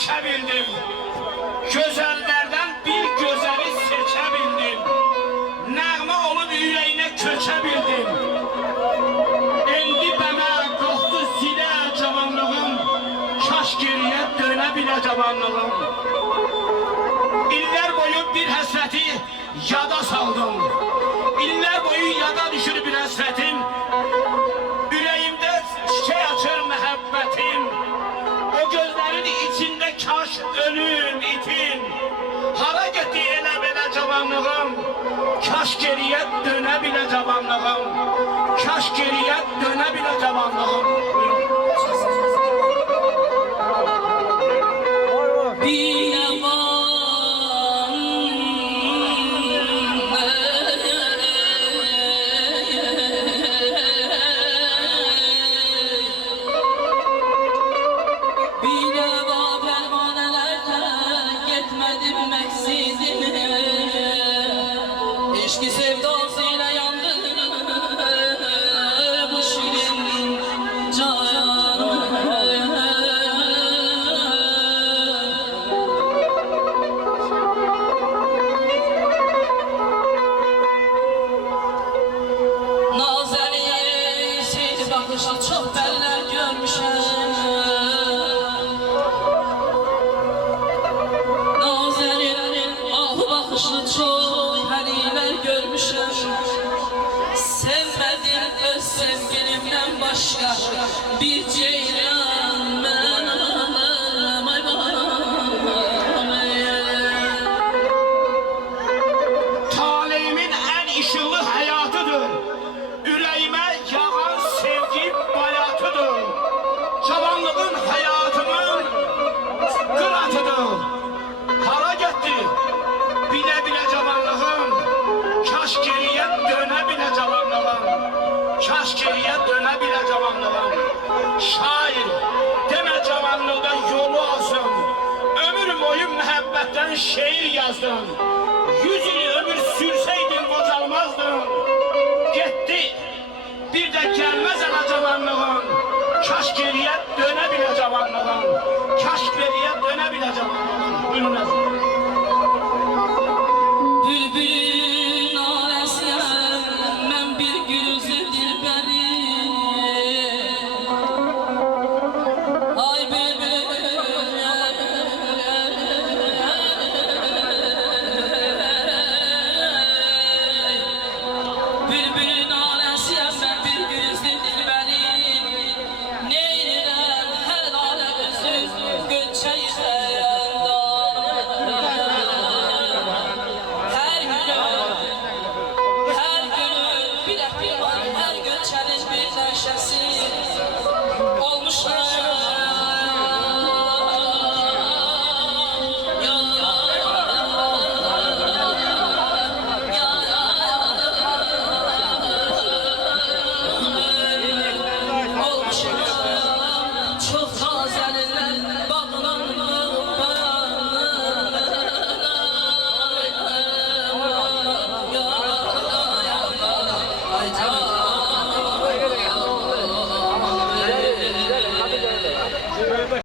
seçebildim. Güzellerden bir güzeli seçebildim. Nəğmə olub ürəyinə köçebildim. Endi bana qoxdu zilə cavanlığım, kaş geriyə dönə bilə cavanlığım. İllər boyu bir həsrəti yada saldım. İllər boyu yada düşür bir həsrətim. Ürəyimdə çiçək açır məhəbbətim. O gözlərin içində kaş ölüm itin. Hara getdi elə belə cavanlığım. Kaş geriyə dönə bilə cavanlığım. Kaş geriyə dönə bilə cavanlığım. İşki sevdasıyla yandı bu şirin canım. Nazeliye seyri bakışı çok beller görmüşüm. Nazeliye'nin ahı bakışı çok heriler görmüşüm. Sevmedim öz sevgilimden başka bir ceylan ben ağlarım ay Taleyimin en ışıklı hayatıdır. Yüreğime yağan sevgi bayatıdır. Cavanlığın hayatımın kıratıdır. Hara gitti bile bile cavanlığım. Kaş geriye döne bile cavanlığım. Kaş geriye döne bile cavanlığım. Şair deme cavanlıkta yolu alsın. Ömür boyu mühabbetten şiir yazdım. 100 yıl ömür sürseydin kocalmazdın. Gitti bir de gelmez ana cavanlığın. Kaş geriye döne bile cavanlığın. Kaş geriye döne bile cavanlığın. Buyurun efendim. Bülbülün arasına ben bir gülüzü dilberi. Ay bülbül bülbülün arasına ben bir gülüzü dilberi. Neylem her dağla özür göçeyse. Her günün bir var, her gün çeliş bir neşesi.